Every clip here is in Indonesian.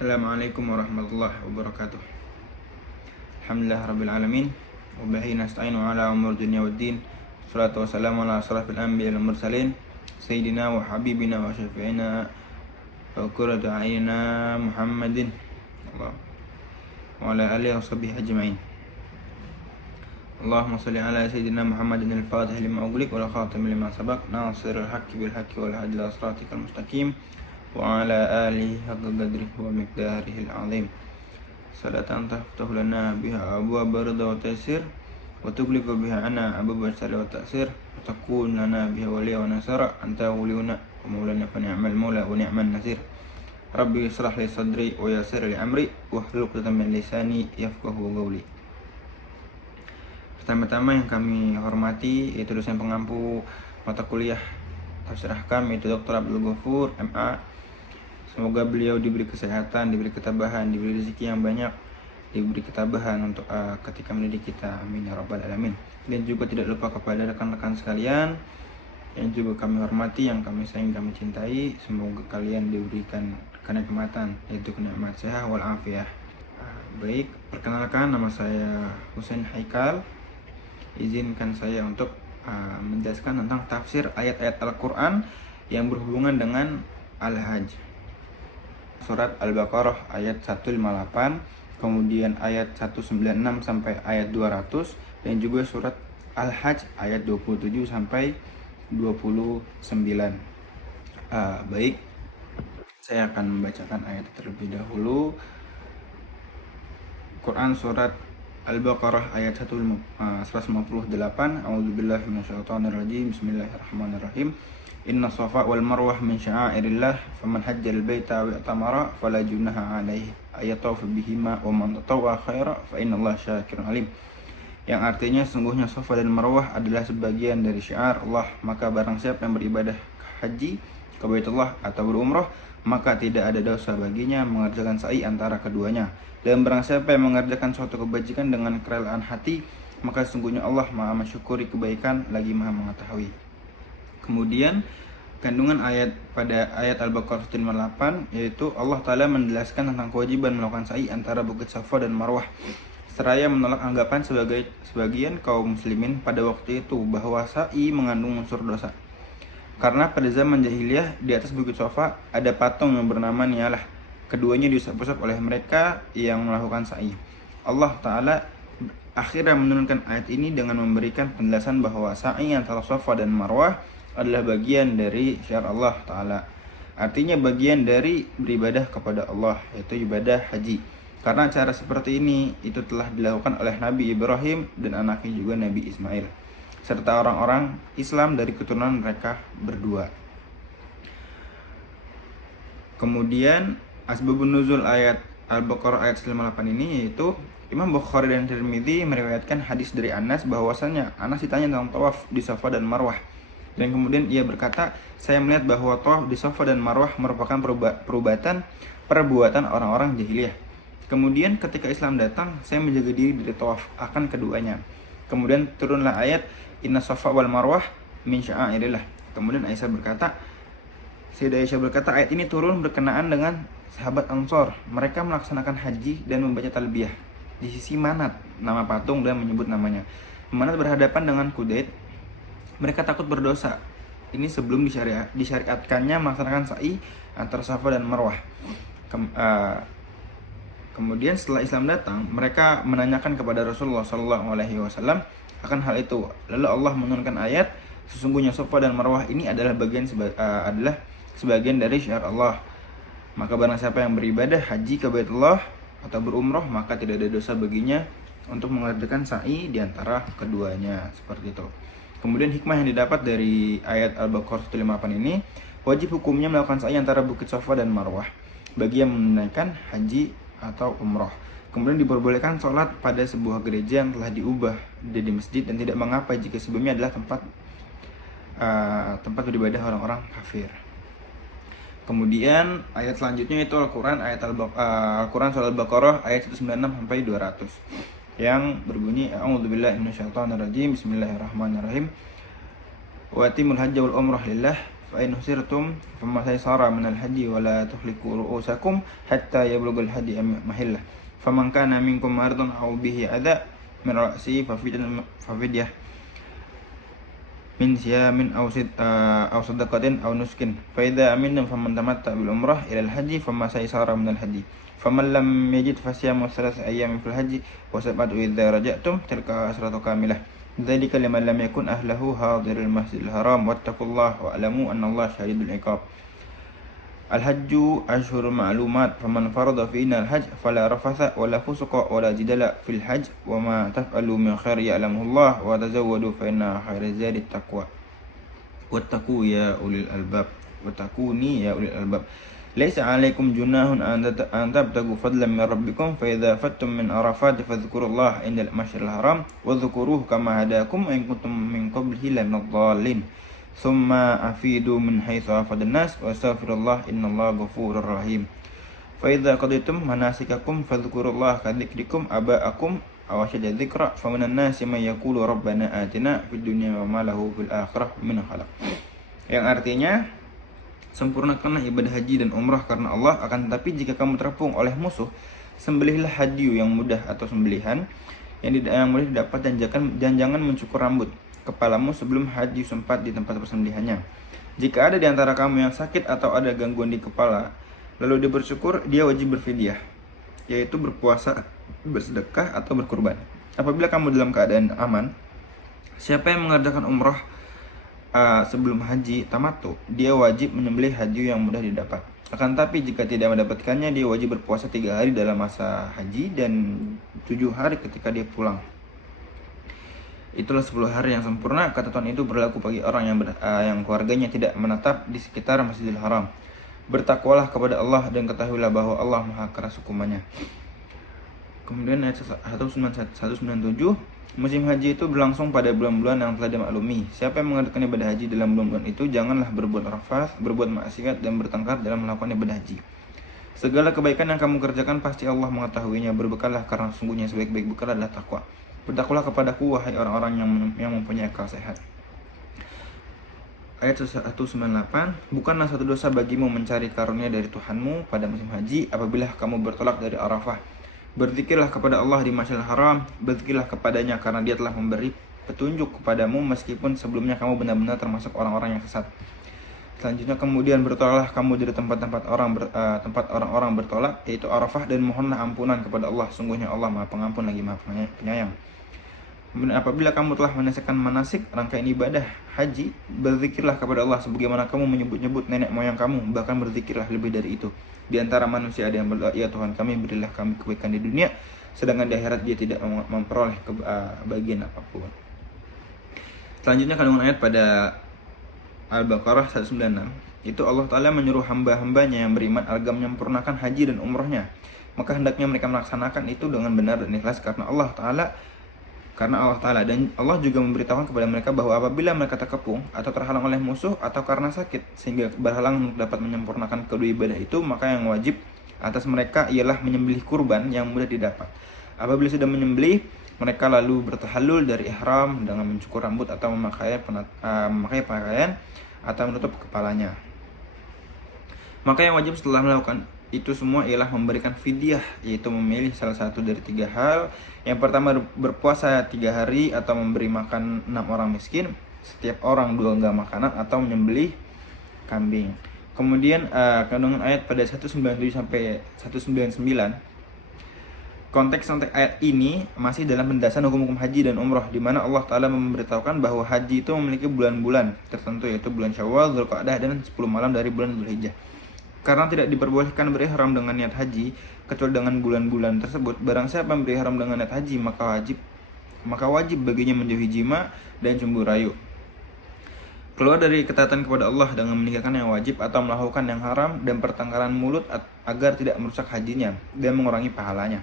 Assalamualaikum warahmatullahi wabarakatuh. Alhamdulillah rabbil alamin. Wa bihi nasta'inu ala umur dunya waddin. Salatu wassalamu ala asrafil anbiya wal mursalin. Sayyidina wa habibina wa syafi'ina wa qurratu a'yunina Muhammadin Allah wa ala alihi wa sahbihi ajma'in. Allahumma salli ala sayyidina Muhammadin al-fatih lima ughliq wal khatim lima sabaq nasiril haqqi bil haqqi wal hadi ila siratikal mustaqim wa ala alihi haqqa qadrihi wa miqdarihil azim. Salatan taftahu lana biha abwaaba ridha wa taysir wa tughliqu biha anna abwaaba syarri wa ta'sir wa takun lana biha waliya wa nasara anta waliyuna wa maulana fa ni'mal maula wa ni'man nasir. Rabbi israh li sadri wa yassir li amri wahlul 'uqdatam min lisani yafqahu qawli. Pertama-tama yang kami hormati yaitu dosen pengampu mata kuliah Tafsir Ahkam yaitu Dr. Abdul Ghafur MA. Semoga beliau diberi kesehatan, diberi ketabahan, diberi rezeki yang banyak, diberi ketabahan untuk ketika mendidik kita. Amin ya rabbal alamin. Dan juga tidak lupa kepada rekan-rekan sekalian yang juga kami hormati, yang kami sayang, kami cintai. Semoga kalian diberikan kenikmatan, yaitu kenikmatan sehat wal afiyah. Baik, perkenalkan, nama saya Husain Haikal. Izinkan saya untuk menjelaskan tentang tafsir ayat-ayat Al-Quran yang berhubungan dengan Al-Hajj. Surat Al-Baqarah ayat 158, kemudian ayat 196 sampai ayat 200, dan juga surat Al-Hajj ayat 27 sampai 29. Baik, saya akan membacakan ayat terlebih dahulu. Quran surat Al-Baqarah ayat 158. A'udzubillahi minasyaitonirrajim. Bismillahirrahmanirrahim. Inna safa wal marwah min sya'airillah faman hajjal baita wa i'tamara fala junaha alaihi ayatafu bihima wa man tatawwa khaira fa innallaha syakirun alim. Yang artinya sungguhnya Safa dan Marwah adalah sebagian dari syiar Allah, maka barang siapa yang beribadah haji ke Baitullah atau berumrah, maka tidak ada dosa baginya mengerjakan sa'i antara keduanya. Dan barang siapa yang mengerjakan suatu kebajikan dengan kerelaan hati, maka sesungguhnya Allah Maha mensyukuri kebaikan lagi Maha mengetahui. Kemudian kandungan ayat pada ayat Al-Baqarah 58 yaitu Allah Ta'ala menjelaskan tentang kewajiban melakukan sa'i antara Bukit Safa dan Marwah, seraya menolak anggapan sebagian kaum muslimin pada waktu itu bahwa sa'i mengandung unsur dosa. Karena pada zaman jahiliyah di atas Bukit Safa ada patung yang bernama Niyalah. Keduanya diusap-usap oleh mereka yang melakukan sa'i. Allah Ta'ala akhirnya menurunkan ayat ini dengan memberikan penjelasan bahwa sa'i antara Safa dan Marwah adalah bagian dari syiar Allah Ta'ala. Artinya bagian dari beribadah kepada Allah, yaitu ibadah haji. Karena cara seperti ini itu telah dilakukan oleh Nabi Ibrahim dan anaknya juga Nabi Ismail, serta orang-orang Islam dari keturunan mereka berdua. Kemudian asbabun nuzul ayat Al-Baqarah ayat 58 ini yaitu Imam Bukhari dan Tirmidzi meriwayatkan hadis dari Anas bahwasanya Anas ditanya tentang tawaf di Safa dan Marwah. Dan kemudian ia berkata, saya melihat bahwa tawaf di Safa dan Marwah merupakan perbuatan orang-orang jahiliyah. Kemudian ketika Islam datang, saya menjaga diri dari tawaf akan keduanya. Kemudian turunlah ayat Inna Safa wal Marwah min sya'airillah. Kemudian Sayyidah Aisyah berkata, ayat ini turun berkenaan dengan sahabat Ansor. Mereka melaksanakan haji dan membaca talbiyah di sisi Manat, nama patung, dan menyebut namanya. Manat berhadapan dengan Kudaid. Mereka takut berdosa. Ini sebelum disyariatkannya melaksanakan sa'i antara Safa dan Marwah. Kemudian setelah Islam datang, mereka menanyakan kepada Rasulullah SAW akan hal itu. Lalu Allah menurunkan ayat, sesungguhnya Safa dan Marwah ini adalah sebagian dari syiar Allah. Maka barang siapa yang beribadah haji ke Baitullah atau berumrah, maka tidak ada dosa baginya untuk mengerjakan sa'i di antara keduanya. Seperti itu. Kemudian hikmah yang didapat dari ayat Al-Baqarah 58 ini, wajib hukumnya melakukan sa'i antara Bukit Safa dan Marwah bagi yang menunaikan haji atau umrah. Kemudian diperbolehkan sholat pada sebuah gereja yang telah diubah jadi masjid, dan tidak mengapa jika sebelumnya adalah tempat beribadah orang-orang kafir. Kemudian ayat selanjutnya itu Al-Quran surat Al-Baqarah ayat 196 sampai 200 yang berbunyi A'udzubillahi minasyaitonirrajim. Bismillahirrahmanirrahim. Wa atimul hajja wal umrah lillah فإن حصرتم فما استيسر من الهدي ولا تهلكوا رؤوسكم حتى يبلغ الهدي محله فمن كان منكم مرض أو به أذى من رأسه ففدية من صيام أو صدقة أو نسك فإذا أمنتم فمن تمتع بالعمرة إلى الحج فما استيسر من الهدي فمن لم يجد فصيام 3 أيام في الحج و7 إذا رجعتم تلك 10 كاملة ذلك لمن لم يكن أهله حاضر المسجد الحرام واتقوا الله واعلموا أن الله شديد العقاب الحج أشهر معلومات فمن فرض فينا الحج فلا رفث ولا فسق ولا جدال في الحج وما تفعلوا من خير يعلمه الله وتزودوا فإن خير الزاد التقوى واتقوا يا أولي الألباب واتقوني يا أولي الألباب ليس عليكم جناح أن تبتغوا فضلا من ربكم فإذا أفضتم من عرفات فاذكروا الله عند المشعر الحرام واذكروه كما هداكم وإن كنتم من قبله لمن الضالين ثم أفيدوا من حيث أفاد الناس واستغفروا الله إن الله غفور رحيم فإذا قضيتم مناسككم فاذكروا الله كذكركم آباءكم أو أشد ذكرا فمن الناس من يقول ربنا آتنا في الدنيا وما له في الآخرة من خلق yang artinya sempurnakanlah ibadah haji dan umrah karena Allah, akan tetapi jika kamu terapung oleh musuh, sembelihlah hadiu yang mudah atau sembelihan yang mudah didapat dan jangan mencukur rambut kepalamu sebelum haji sempat di tempat persembelihannya. Jika ada di antara kamu yang sakit atau ada gangguan di kepala, lalu dia bersyukur, dia wajib berfidyah, yaitu berpuasa, bersedekah atau berkurban. Apabila kamu dalam keadaan aman, siapa yang mengerjakan umrah sebelum haji tamattu, dia wajib menyembelih haji yang mudah didapat. Akan tapi jika tidak mendapatkannya, dia wajib berpuasa 3 hari dalam masa haji dan 7 hari ketika dia pulang. Itulah 10 hari yang sempurna. Ketentuan itu berlaku bagi orang yang keluarganya tidak menetap di sekitar Masjidil Haram. Bertakwalah kepada Allah dan ketahuilah bahwa Allah Maha keras hukumannya. Kemudian ayat 197, musim haji itu berlangsung pada bulan-bulan yang telah dimaklumi. Siapa yang mengadakan ibadah haji dalam bulan-bulan itu, janganlah berbuat rafath, berbuat maksiat dan bertengkar dalam melakukan ibadah haji. Segala kebaikan yang kamu kerjakan pasti Allah mengetahuinya. Berbekallah karena sungguhnya sebaik-baik bekal adalah takwa. Bertakwalah kepadaku wahai orang-orang yang mempunyai akal sehat. Ayat 198, bukanlah satu dosa bagimu mencari karunia dari Tuhanmu pada musim haji apabila kamu bertolak dari Arafah. Berzikirlah kepada Allah di Masjidil Haram, berzikirlah kepadanya karena dia telah memberi petunjuk kepadamu meskipun sebelumnya kamu benar-benar termasuk orang-orang yang sesat. Selanjutnya kemudian bertolaklah kamu dari tempat orang-orang bertolak, yaitu Arafah, dan mohonlah ampunan kepada Allah, sungguhnya Allah Maha Pengampun lagi Maha Penyayang. Kemudian apabila kamu telah menyelesaikan manasik rangkaian ibadah haji, berzikirlah kepada Allah sebagaimana kamu menyebut-nyebut nenek moyang kamu, bahkan berzikirlah lebih dari itu. Di antara manusia ada yang berdoa, ya Tuhan kami, berilah kami kebaikan di dunia, sedangkan di akhirat dia tidak memperoleh bagian apapun. Selanjutnya kandungan ayat pada Al-Baqarah 196, itu Allah Ta'ala menyuruh hamba-hambanya yang beriman agar menyempurnakan haji dan umrohnya. Maka hendaknya mereka melaksanakan itu dengan benar dan ikhlas karena Allah Ta'ala, dan Allah juga memberitahukan kepada mereka bahwa apabila mereka terkepung atau terhalang oleh musuh atau karena sakit sehingga berhalang untuk dapat menyempurnakan kedua ibadah itu, maka yang wajib atas mereka ialah menyembelih kurban yang mudah didapat. Apabila sudah menyembelih, mereka lalu bertahallul dari ihram dengan mencukur rambut atau memakai pakaian atau menutup kepalanya. Maka yang wajib setelah melakukan itu semua ialah memberikan fidyah, yaitu memilih salah satu dari 3 hal. Yang pertama, berpuasa 3 hari atau memberi makan 6 orang miskin, setiap orang 2 enggak makanan, atau menyembelih kambing. Kemudian kandungan ayat pada 197 sampai 199, konteks ayat ini masih dalam penjelasan hukum-hukum haji dan umrah, di mana Allah Ta'ala memberitahukan bahwa haji itu memiliki bulan-bulan tertentu, yaitu bulan Syawal, Dzulqa'dah, dan 10 malam dari bulan Dzulhijjah. Karena tidak diperbolehkan berihram dengan niat haji kecuali dengan bulan-bulan tersebut, barang siapa yang berihram dengan niat haji maka wajib baginya menjauhi jima dan cemburu rayu, keluar dari ketaatan kepada Allah dengan meninggalkan yang wajib atau melakukan yang haram, dan pertengkaran mulut agar tidak merusak hajinya dan mengurangi pahalanya.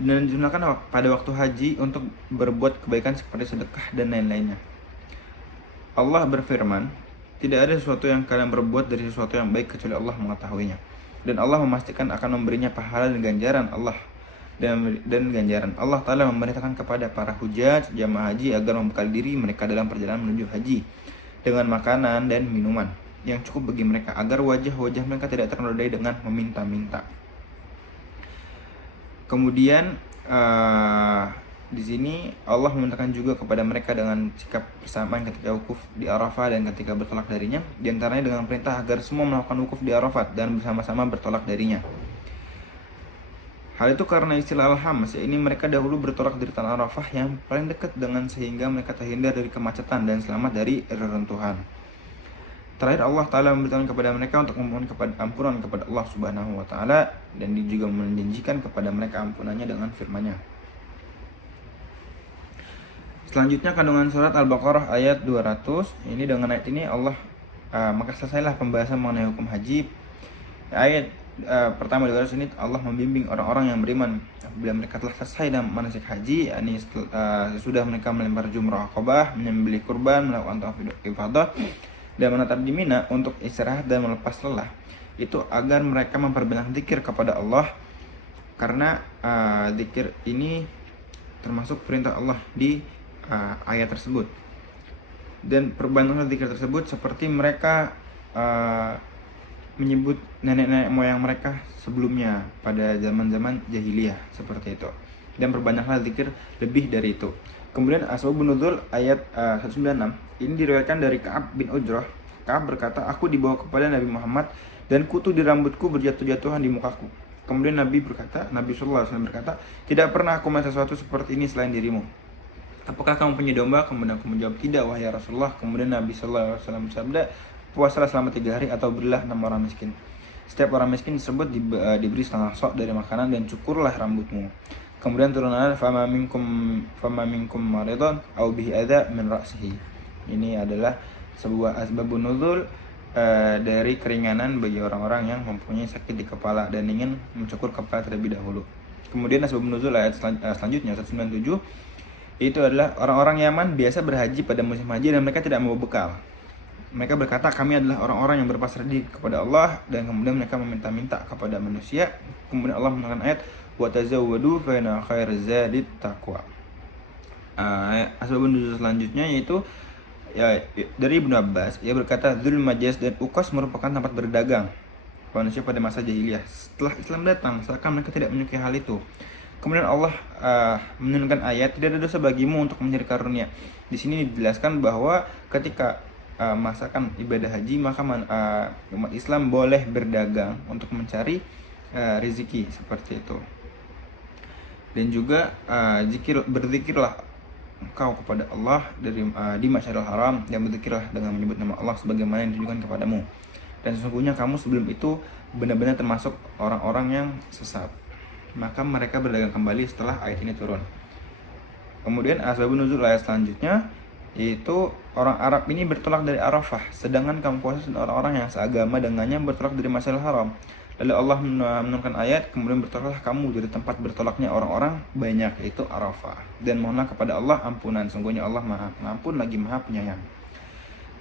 Dan digunakan pada waktu haji untuk berbuat kebaikan seperti sedekah dan lain-lainnya. Allah berfirman, tidak ada sesuatu yang kalian berbuat dari sesuatu yang baik kecuali Allah mengetahuinya. Dan Allah memastikan akan memberinya pahala dan ganjaran Allah Ta'ala memerintahkan kepada para hujjaj, jamaah haji agar membekali diri mereka dalam perjalanan menuju haji. dengan makanan dan minuman yang cukup bagi mereka, agar wajah-wajah mereka tidak ternodai dengan meminta-minta. Kemudian di sini Allah memintakan juga kepada mereka dengan sikap bersamaan ketika wukuf di Arafah dan ketika bertolak darinya, di antaranya dengan perintah agar semua melakukan wukuf di Arafat dan bersama-sama bertolak darinya. Hal itu karena istilah al-hams, ini mereka dahulu bertolak dari tanah Arafah yang paling dekat dengan sehingga mereka terhindar dari kemacetan dan selamat dari reruntuhan. Terakhir Allah Ta'ala memberitahu kepada mereka untuk memohon ampunan kepada Allah Subhanahu wa Ta'ala, dan dia juga menjanjikan kepada mereka ampunannya dengan firman-Nya. Selanjutnya kandungan surat Al-Baqarah ayat 200. Ini dengan ayat ini Allah maka selesailah pembahasan mengenai hukum haji. Ayat pertama 200 ini Allah membimbing orang-orang yang beriman apabila mereka telah selesai dalam manasik haji, yakni sesudah mereka melempar jumrah Aqabah, menyembelih kurban, melakukan tawaf ifadah dan menetap di Mina untuk istirahat dan melepas lelah, itu agar mereka memperbanyak zikir kepada Allah, karena zikir ini termasuk perintah Allah di ayat tersebut. Dan perbanyaklah zikir tersebut seperti mereka menyebut nenek-nenek moyang mereka sebelumnya pada zaman-zaman jahiliyah seperti itu, dan perbanyaklah zikir lebih dari itu. Kemudian asbabun nuzul ayat 196 ini diriwayatkan dari Ka'ab bin Ujrah. Ka'ab berkata, aku dibawa kepada Nabi Muhammad dan kutu di rambutku berjatuh-jatuhan di mukaku. Kemudian Nabi Sallallahu Alaihi Wasallam berkata, tidak pernah aku melihat sesuatu seperti ini selain dirimu. Apakah kamu punya domba? Kemudian aku menjawab, tidak wahai Rasulullah. Kemudian Nabi Sallallahu Alaihi Wasallam bersabda, puasalah selama 3 hari atau berilah 6 orang miskin. Setiap orang miskin tersebut diberi setengah sok dari makanan, dan cukurlah rambutmu. Kemudian turunlah fama minkum maridun aw bihi adza min ra'sihi. Ini adalah sebuah asbabun nuzul dari keringanan bagi orang-orang yang mempunyai sakit di kepala dan ingin mencukur kepala terlebih dahulu. Kemudian asbabun nuzul ayat selanjutnya 197 itu adalah orang-orang Yaman biasa berhaji pada musim haji dan mereka tidak membawa bekal. Mereka berkata, kami adalah orang-orang yang berpasrah diri kepada Allah, dan kemudian mereka meminta-minta kepada manusia. Kemudian Allah menurunkan ayat wa tazawwadu fa inna khairaz zadit taqwa. Asbabun nuzul selanjutnya yaitu dari Ibnu Abbas, ia berkata, Dzul Majas dan Uqas merupakan tempat berdagang manusia pada masa jahiliyah. Setelah Islam datang, seakan mereka tidak menyukai hal itu. Kemudian Allah menurunkan ayat, tidak ada dosa bagimu untuk mencari karunia. Di sini dijelaskan bahwa ketika masakan ibadah haji, maka umat Islam boleh berdagang untuk mencari rezeki seperti itu. Dan juga berzikirlah engkau kepada Allah di Masjidil Haram, dan berzikirlah dengan menyebut nama Allah sebagaimana yang ditujukan kepadamu. Dan sesungguhnya kamu sebelum itu benar-benar termasuk orang-orang yang sesat. Maka mereka berdagang kembali setelah ayat ini turun. Kemudian asbabun nuzul ayat selanjutnya yaitu orang Arab ini bertolak dari Arafah, sedangkan kaum Quraisy dan orang-orang yang seagama dengannya bertolak dari Masjidil Haram. Lalu Allah menurunkan ayat, kemudian bertolaklah kamu dari tempat bertolaknya orang-orang banyak, yaitu Arafah, dan mohonlah kepada Allah ampunan, sungguhnya Allah Maha Pengampun lagi Maha Penyayang.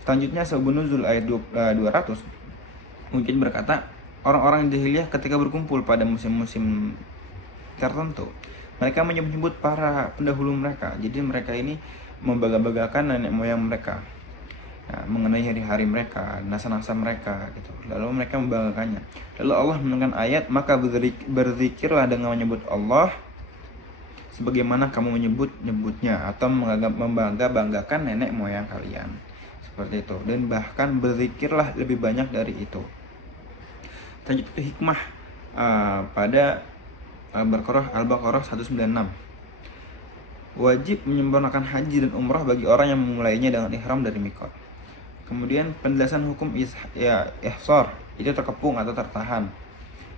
Selanjutnya asbabun nuzul ayat 200 mungkin berkata, orang-orang jahiliyah ketika berkumpul pada musim-musim tertentu, mereka menyebut para pendahulu mereka. Jadi mereka ini membangga-banggakan nenek moyang mereka, mengenai hari-hari mereka, nasa-nasa mereka gitu. Lalu mereka membanggakannya. Lalu Allah menurunkan ayat, maka berzikirlah dengan menyebut Allah sebagaimana kamu menyebut-nyebutnya, atau membangga-banggakan nenek moyang kalian. Seperti itu. Dan bahkan berzikirlah lebih banyak dari itu. Selanjutnya hikmah pada Al-Baqarah 196. Wajib menyempurnakan haji dan umrah bagi orang yang memulainya dengan ihram dari mikot. Kemudian penjelasan hukum ihsar, itu terkepung atau tertahan,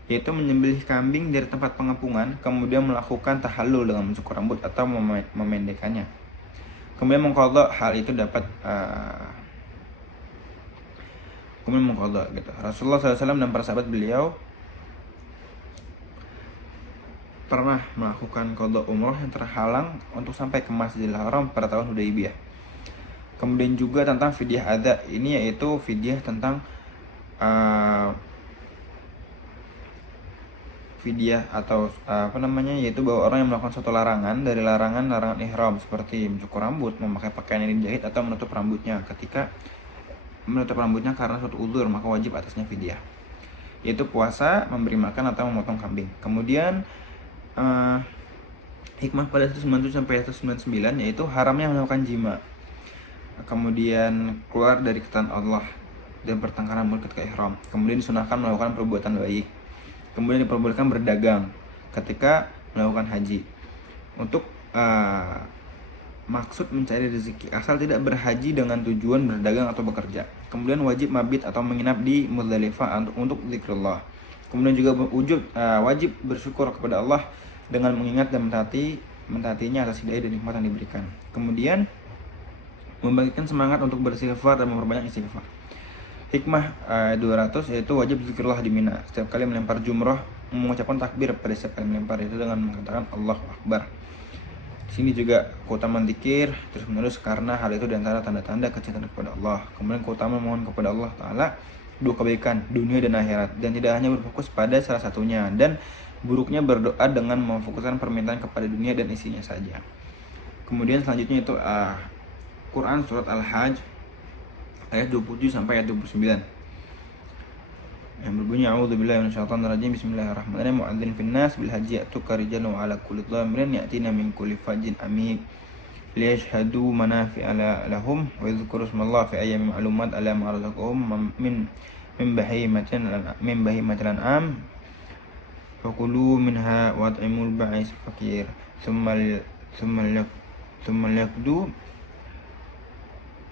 yaitu menyembelih kambing dari tempat pengepungan, kemudian melakukan tahallul dengan mencukur rambut atau memendekkannya. Kemudian mengqadha, hal itu dapat gitu. Rasulullah SAW dan para sahabat beliau pernah melakukan qadha umrah yang terhalang untuk sampai ke Masjidil Haram pada tahun Hudaybiyah. Kemudian juga tentang fidyah adza, ini yaitu fidyah tentang fidyah atau yaitu bahwa orang yang melakukan suatu larangan dari larangan ihram seperti mencukur rambut, memakai pakaian yang dijahit atau menutup rambutnya ketika menutup rambutnya karena suatu uzur, maka wajib atasnya fidyah, yaitu puasa, memberi makan atau memotong kambing. Kemudian hikmah pada 197 sampai 199 yaitu haramnya melakukan jima, kemudian keluar dari ketaatan Allah dan pertengkaran mulut ketika ihram. Kemudian disunahkan melakukan perbuatan baik. Kemudian diperbolehkan berdagang ketika melakukan haji. Untuk maksud mencari rezeki, asal tidak berhaji dengan tujuan berdagang atau bekerja. Kemudian wajib mabit atau menginap di Muzdalifah untuk zikrullah. Kemudian juga wajib bersyukur kepada Allah dengan mengingat dan mentaatinya atas hidayah dan nikmat yang diberikan. Kemudian membangkitkan semangat untuk beristighfar dan memperbanyak istighfar. Hikmah 200 yaitu wajib zikrullah di Mina. Setiap kali melempar jumrah mengucapkan takbir pada setiap kali melempar itu dengan mengatakan Allahu Akbar. Di sini juga keutamaan zikir terus menerus karena hal itu diantara tanda-tanda kecintaan kepada Allah. Kemudian keutamaan mohon kepada Allah Ta'ala dua kebaikan dunia dan akhirat, dan tidak hanya berfokus pada salah satunya, dan buruknya berdoa dengan memfokuskan permintaan kepada dunia dan isinya saja. Kemudian selanjutnya itu Quran surat Al-Hajj ayat 27 sampai ayat 29 yang berbunyi a'udzubillahi minasyaitonirrajim bismillahirrahmanirrahim mu'adzin finnas bil haji ya'tuka rijalun 'ala kulli dhamirin ya'tina min kulli fajjin amik liyashhadu manafi'a lahum wa yadhkuru ismallahi fi ayyamin ma'lumat 'ala ma razaqahum min bahimatil an'am fakulu minha wat'imul ba'is fakir thumma liyaqdu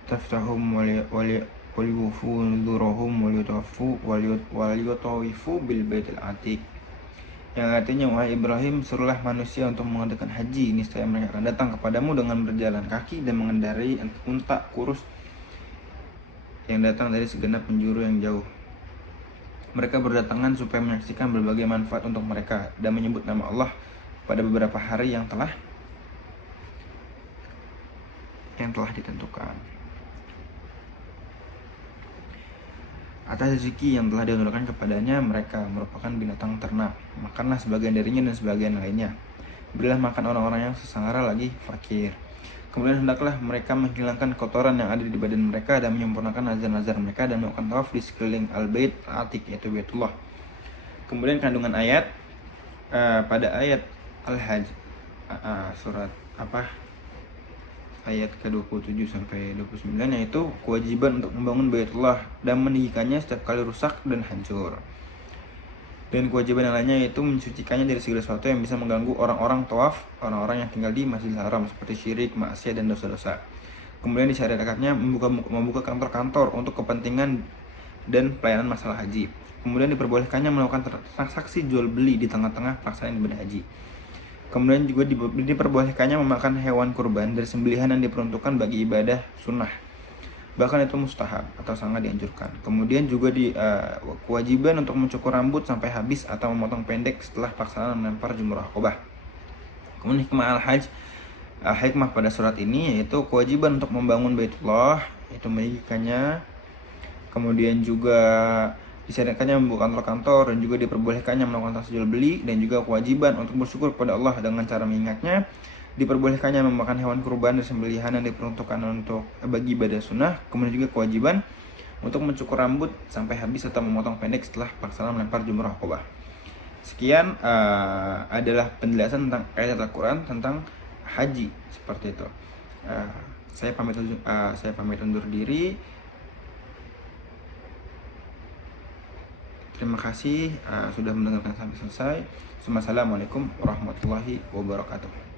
taftahum waliyufu nuzurahum waliyutawifu bil baitil atiq, yang artinya wahai Ibrahim, suruhlah manusia untuk mengadakan haji, niscaya mereka akan datang kepadamu dengan berjalan kaki dan mengendarai unta kurus yang datang dari segenap penjuru yang jauh. Mereka berdatangan supaya menyaksikan berbagai manfaat untuk mereka dan menyebut nama Allah pada beberapa hari yang telah ditentukan. Atas rezeki yang telah dianugerahkan kepadanya, mereka merupakan binatang ternak, makanlah sebagian darinya dan sebagian lainnya. Berilah makan orang-orang yang sesangara lagi fakir. Kemudian hendaklah mereka menghilangkan kotoran yang ada di badan mereka dan menyempurnakan nazar-nazar mereka dan melakukan tawaf di sekeliling al-bait al-atiq yaitu Baitullah. Kemudian kandungan ayat pada ayat Al-Hajj surat ayat ke-27 sampai 29 yaitu kewajiban untuk membangun Baitullah dan meninggikannya setiap kali rusak dan hancur. Dan kewajiban yang lainnya yaitu mensucikannya dari segala sesuatu yang bisa mengganggu orang-orang tawaf, orang-orang yang tinggal di Masjidil Haram seperti syirik, maksiat dan dosa-dosa. Kemudian disyariatkannya membuka kantor-kantor untuk kepentingan dan pelayanan masalah haji. Kemudian diperbolehkannya melakukan transaksi jual beli di tengah-tengah pelaksanaan ibadah haji. Kemudian juga diperbolehkannya memakan hewan kurban dari sembelihan yang diperuntukkan bagi ibadah sunnah, bahkan itu mustahab atau sangat dianjurkan. Kemudian juga kewajiban untuk mencukur rambut sampai habis atau memotong pendek setelah pelaksanaan melempar jumrah Aqabah. Kemudian hikmah Al-Hajj, hikmah pada surat ini yaitu kewajiban untuk membangun Baitullah, itu meninggikannya. Kemudian juga disyariatkannya membuka kantor-kantor dan juga diperbolehkannya melakukan transaksi jual beli, dan juga kewajiban untuk bersyukur kepada Allah dengan cara mengingatnya. Diperbolehkannya memakan hewan kurban dari sembelihan yang diperuntukkan untuk bagi ibadah sunnah. Kemudian juga kewajiban untuk mencukur rambut sampai habis atau memotong pendek setelah pelaksanaan melempar jumrah Aqabah. Sekian adalah penjelasan tentang ayat Al-Quran tentang haji seperti itu. Saya pamit undur diri. Terima kasih sudah mendengarkan sampai selesai. Assalamualaikum warahmatullahi wabarakatuh.